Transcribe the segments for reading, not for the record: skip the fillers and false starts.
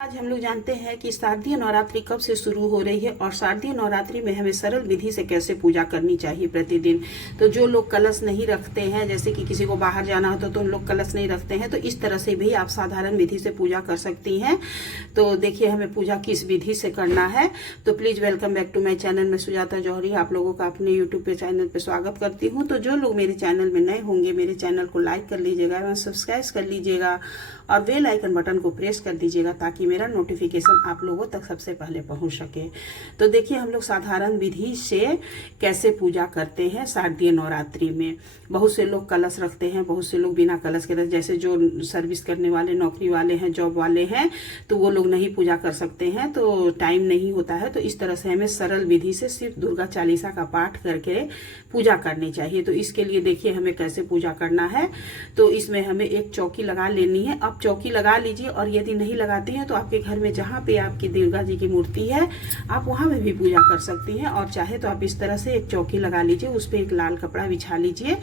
आज हम लोग जानते हैं कि शारदीय नवरात्रि कब से शुरू हो रही है और शारदीय नवरात्रि में हमें सरल विधि से कैसे पूजा करनी चाहिए प्रतिदिन। तो जो लोग कलश नहीं रखते हैं, जैसे कि किसी को बाहर जाना होता तो उन लोग कलश नहीं रखते हैं, तो इस तरह से भी आप साधारण विधि से पूजा कर सकती हैं। तो देखिए हमें पूजा किस विधि से करना है। तो please welcome back to my channel. मैं सुजाता जौहरी आप लोगों का अपने यूट्यूब पे चैनल पे स्वागत करती हूँ। तो जो लोग मेरे चैनल में नए होंगे मेरे चैनल को लाइक कर लीजिएगा एवं सब्सक्राइब कर लीजिएगा और बेल आइकन बटन को प्रेस कर दीजिएगा ताकि मेरा नोटिफिकेशन आप लोगों तक सबसे पहले पहुंच सके। तो देखिए हम लोग साधारण विधि से कैसे पूजा करते हैं शारदीय नवरात्रि में। बहुत से लोग कलश रखते हैं, बहुत से लोग बिना कलश के रखते, जैसे जो सर्विस करने वाले, नौकरी वाले हैं, जॉब वाले हैं, तो वो लोग नहीं पूजा कर सकते हैं, तो टाइम नहीं होता है। तो इस तरह से हमें सरल विधि से सिर्फ दुर्गा चालीसा का पाठ करके पूजा करनी चाहिए। तो इसके लिए देखिए हमें कैसे पूजा करना है। तो इसमें हमें एक चौकी लगा लेनी है। अब चौकी लगा लीजिए और यदि नहीं लगाती हैं तो आपके घर में जहाँ पे आपकी दुर्गा जी की मूर्ति है आप वहाँ में भी पूजा कर सकती हैं। और चाहे तो आप इस तरह से एक चौकी लगा लीजिए, उस पर एक लाल कपड़ा बिछा लीजिए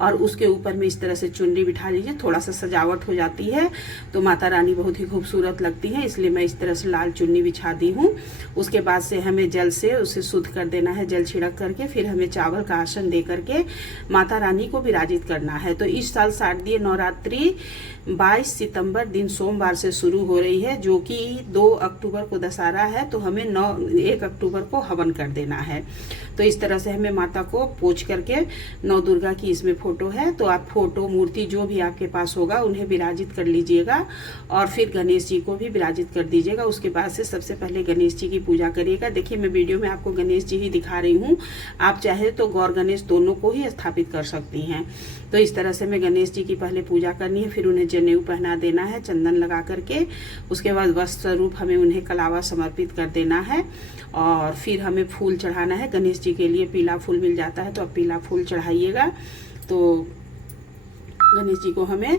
और उसके ऊपर में इस तरह से चुनरी बिठा लीजिए। थोड़ा सा सजावट हो जाती है तो माता रानी बहुत ही खूबसूरत लगती है, इसलिए मैं इस तरह से लाल चुन्नी बिछा दी हूँ। उसके बाद से हमें जल से उसे शुद्ध कर देना है, जल छिड़क करके फिर हमें चावल का आसन दे करके माता रानी को विराजित करना है। तो इस साल शारदीय नवरात्रि 22 सितंबर दिन सोमवार से शुरू हो रही है, जो कि 2 अक्टूबर को दशहरा है। तो हमें 1 अक्टूबर को हवन कर देना है। तो इस तरह से हमें माता को पोंछ करके, नौ दुर्गा की इसमें फोटो है, तो आप फोटो मूर्ति जो भी आपके पास होगा उन्हें विराजित कर लीजिएगा और फिर गणेश जी को भी विराजित कर दीजिएगा। उसके बाद से सबसे पहले गणेश जी की पूजा करिएगा। देखिए मैं वीडियो में आपको गणेश जी ही दिखा रही हूँ, आप चाहे तो गौर गणेश दोनों को ही स्थापित कर सकती हैं। तो इस तरह से हमें गणेश जी की पहले पूजा करनी है, फिर उन्हें जनेऊ पहना देना है चंदन लगा करके। उसके बाद वस्त्र स्वरूप हमें उन्हें कलावा समर्पित कर देना है और फिर हमें फूल चढ़ाना है। गणेश जी के लिए पीला फूल मिल जाता है तो आप पीला फूल चढ़ाइएगा। तो गणेश जी को हमें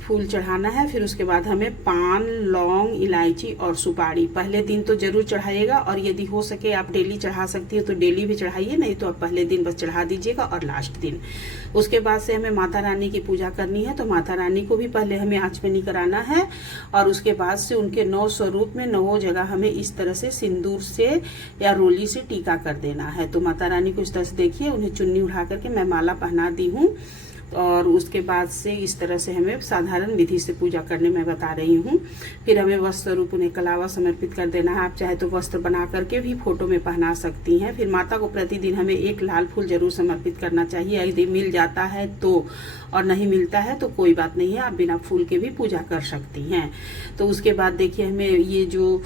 फूल चढ़ाना है। फिर उसके बाद हमें पान, लौंग, इलायची और सुपारी पहले दिन तो जरूर चढ़ाइएगा और यदि हो सके आप डेली चढ़ा सकती है तो डेली भी चढ़ाइए, नहीं तो आप पहले दिन बस चढ़ा दीजिएगा और लास्ट दिन। उसके बाद से हमें माता रानी की पूजा करनी है। तो माता रानी को भी पहले हमें आचमनी कराना है और उसके बाद से उनके 9 स्वरूप में 9 जगह हमें इस तरह से सिंदूर से या रोली से टीका कर देना है। तो माता रानी को इस तरह से देखिए, उन्हें चुन्नी उठा करके मैं माला पहना दी हूँ और उसके बाद से इस तरह से हमें साधारण विधि से पूजा करने में बता रही हूँ। फिर हमें वस्त्र स्वरूप उन्हें कलावा समर्पित कर देना है। आप चाहे तो वस्त्र बना करके भी फोटो में पहना सकती हैं। फिर माता को प्रतिदिन हमें एक लाल फूल जरूर समर्पित करना चाहिए, यदि मिल जाता है तो, और नहीं मिलता है तो कोई बात नहीं है, आप बिना फूल के भी पूजा कर सकती हैं। तो उसके बाद देखिए हमें ये जो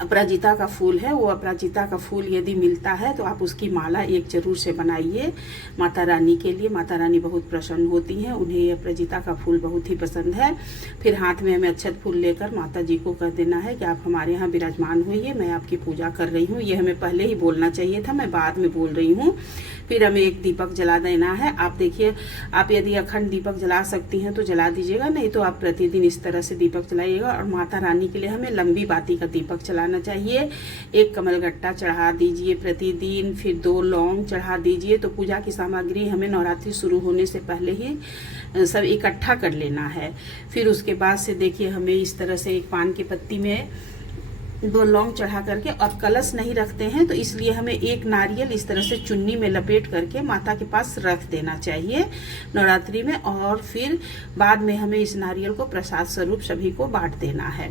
अपराजिता का फूल है, वो अपराजिता का फूल यदि मिलता है तो आप उसकी माला एक जरूर से बनाइए माता रानी के लिए। माता रानी बहुत प्रसन्न होती हैं, उन्हें ये अपराजिता का फूल बहुत ही पसंद है। फिर हाथ में हमें अक्षत फूल लेकर माता जी को कह देना है कि आप हमारे यहाँ विराजमान होइए, मैं आपकी पूजा कर रही हूँ। ये हमें पहले ही बोलना चाहिए था, मैं बाद में बोल रही हूँ। फिर हमें एक दीपक जला देना है। आप देखिए, आप यदि अखंड दीपक जला सकती हैं तो जला दीजिएगा, नहीं तो आप प्रतिदिन इस तरह से दीपक जलाइएगा। और माता रानी के लिए हमें लंबी बाती का दीपक चलाना चाहिए। एक कमलगट्टा चढ़ा दीजिए प्रतिदिन, फिर 2 लौंग चढ़ा दीजिए। तो पूजा की सामग्री हमें नवरात्रि शुरू होने से पहले ही सब इकट्ठा कर लेना है। फिर उसके बाद से देखिए हमें इस तरह से एक पान की पत्ती में 2 लौंग चढ़ा करके, और कलश नहीं रखते हैं तो इसलिए हमें एक नारियल इस तरह से चुन्नी में लपेट करके माता के पास रख देना चाहिए नवरात्रि में। और फिर बाद में हमें इस नारियल को प्रसाद स्वरूप सभी को बांट देना है।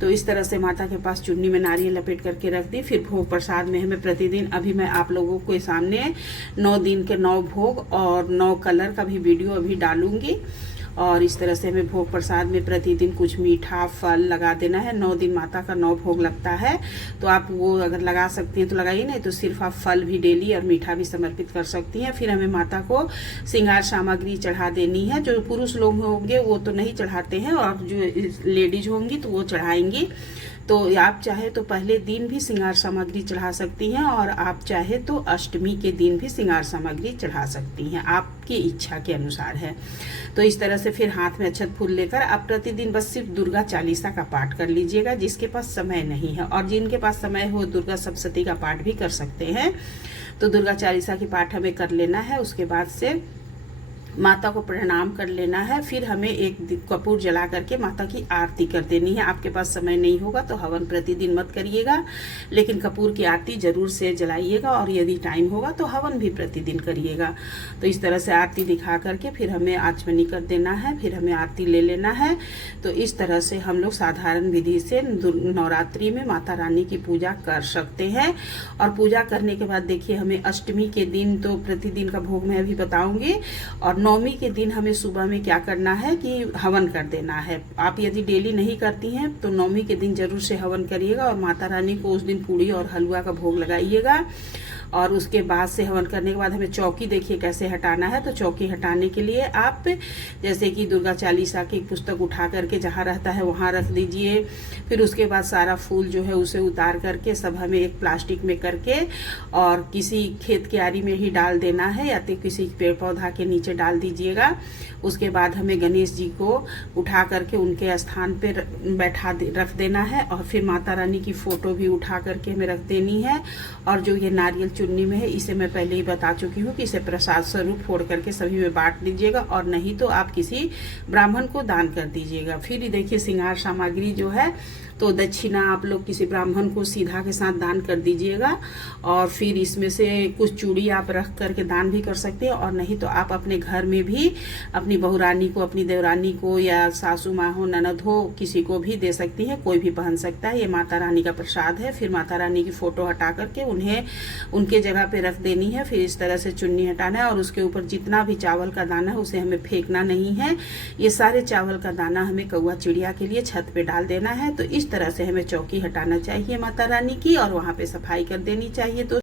तो इस तरह से माता के पास चुन्नी में नारियल लपेट करके रख दी। फिर भोग प्रसाद में हमें प्रतिदिन, अभी मैं आप लोगों के सामने 9 दिन के 9 भोग और 9 कलर का भी वीडियो अभी डालूंगी। और इस तरह से हमें भोग प्रसाद में प्रतिदिन कुछ मीठा फल लगा देना है। 9 दिन माता का 9 भोग लगता है, तो आप वो अगर लगा सकती हैं तो लगाइए, नहीं तो सिर्फ आप फल भी डेली और मीठा भी समर्पित कर सकती हैं। फिर हमें माता को श्रृंगार सामग्री चढ़ा देनी है। जो पुरुष लोग होंगे वो तो नहीं चढ़ाते हैं और जो लेडीज होंगी तो वो चढ़ाएंगी। तो आप चाहे तो पहले दिन भी श्रृंगार सामग्री चढ़ा सकती हैं और आप चाहे तो अष्टमी के दिन भी श्रृंगार सामग्री चढ़ा सकती हैं, आपकी इच्छा के अनुसार है। तो इस तरह से फिर हाथ में अक्षत फूल लेकर आप प्रतिदिन बस सिर्फ दुर्गा चालीसा का पाठ कर लीजिएगा, जिसके पास समय नहीं है। और जिनके पास समय हो दुर्गा सप्तशती का पाठ भी कर सकते हैं। तो दुर्गा चालीसा की पाठ हमें कर लेना है। उसके बाद से माता को प्रणाम कर लेना है। फिर हमें एक कपूर जला करके माता की आरती कर देनी है। आपके पास समय नहीं होगा तो हवन प्रतिदिन मत करिएगा, लेकिन कपूर की आरती जरूर से जलाइएगा, और यदि टाइम होगा तो हवन भी प्रतिदिन करिएगा। तो इस तरह से आरती दिखा करके फिर हमें आचमनी कर देना है, फिर हमें आरती ले लेना है। तो इस तरह से हम लोग साधारण विधि से नवरात्रि में माता रानी की पूजा कर सकते हैं। और पूजा करने के बाद देखिए, हमें अष्टमी के दिन तो प्रतिदिन का भोग मैं अभी बताऊंगी, और नवमी के दिन हमें सुबह में क्या करना है कि हवन कर देना है। आप यदि डेली नहीं करती हैं तो नवमी के दिन जरूर से हवन करिएगा, और माता रानी को उस दिन पूड़ी और हलवा का भोग लगाइएगा। और उसके बाद से हवन करने के बाद हमें चौकी देखिए कैसे हटाना है। तो चौकी हटाने के लिए आप जैसे कि दुर्गा चालीसा की पुस्तक उठा करके जहाँ रहता है वहाँ रख दीजिए। फिर उसके बाद सारा फूल जो है उसे उतार करके सब हमें एक प्लास्टिक में करके और किसी खेत क्यारी में ही डाल देना है, या तो किसी पेड़ पौधा के नीचे डाल दीजिएगा। उसके बाद हमें गणेश जी को उठा करके उनके स्थान पे रख देना है, और फिर माता रानी की फोटो भी उठा करके हमें रख देनी है। और जो ये नारियल चुन्नी में है, इसे मैं पहले ही बता चुकी हूँ कि इसे प्रसाद स्वरूप फोड़ करके सभी में बांट दीजिएगा, और नहीं तो आप किसी ब्राह्मण को दान कर दीजिएगा। फिर देखिए श्रृंगार सामग्री जो है, तो दक्षिणा आप लोग किसी ब्राह्मण को सीधा के साथ दान कर दीजिएगा। और फिर इसमें से कुछ चूड़ी आप रख करके दान भी कर सकते हैं, और नहीं तो आप अपने घर में भी अपनी बहुरानी को, अपनी देवरानी को, या सासू माँ हो, ननद हो, किसी को भी दे सकती है, कोई भी पहन सकता है। ये माता रानी का प्रसाद है। फिर माता रानी की फोटो हटा करके उन्हें उनके जगह पे रख देनी है। फिर इस तरह से चुन्नी हटाना है, और उसके ऊपर जितना भी चावल का दाना है उसे हमें फेंकना नहीं है। ये सारे चावल का दाना हमें कौवा चिड़िया के लिए छत पे डाल देना है। तो इस तरह से हमें चौकी हटाना चाहिए माता रानी की, और वहां पे सफाई कर देनी चाहिए। तो